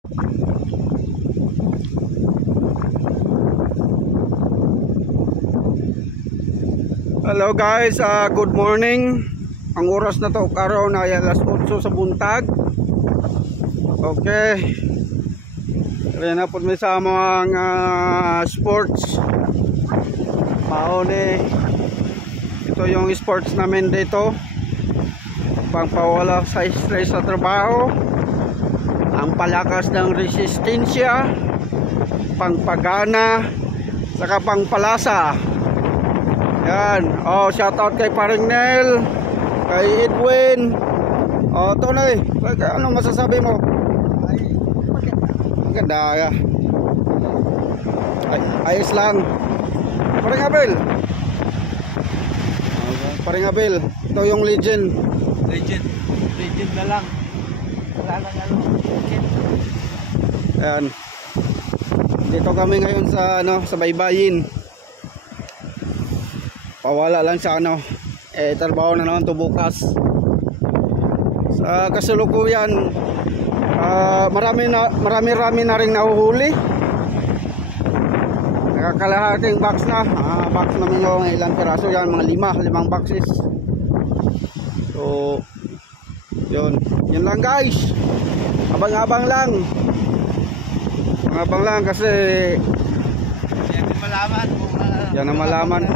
Hello guys, good morning. Ang oras na to karon ay alas 8 sa buntag. Okay. Kaya na po may sa mga sports. Maone. Ito yung sports namin dito. Pangpawala sa stress sa trabaho. Ang palakas ng resistensya, pangpagana, saka pangpalasa. Yan. Oh, shout out kay Paring Nel, kay Edwin. Oh, Tony, ano masasabi mo? Ay, maganda ka. Ay, ayos lang. Paring Abel. Paring Abel, ito yung legend. Legend na lang. Wala nang ano. Ayan. Dito kami ngayon sa sa Baybayin. Pawala lang sa trabaho na naman to bukas. Sa kasalukuyan, marami na ring nahuhuli. Nakakalahating box na. Box namin yung ilang piraso yan, mga limang boxes. So, yun lang guys. Abang-abang lang. Abang lang kasi yan ang malaman.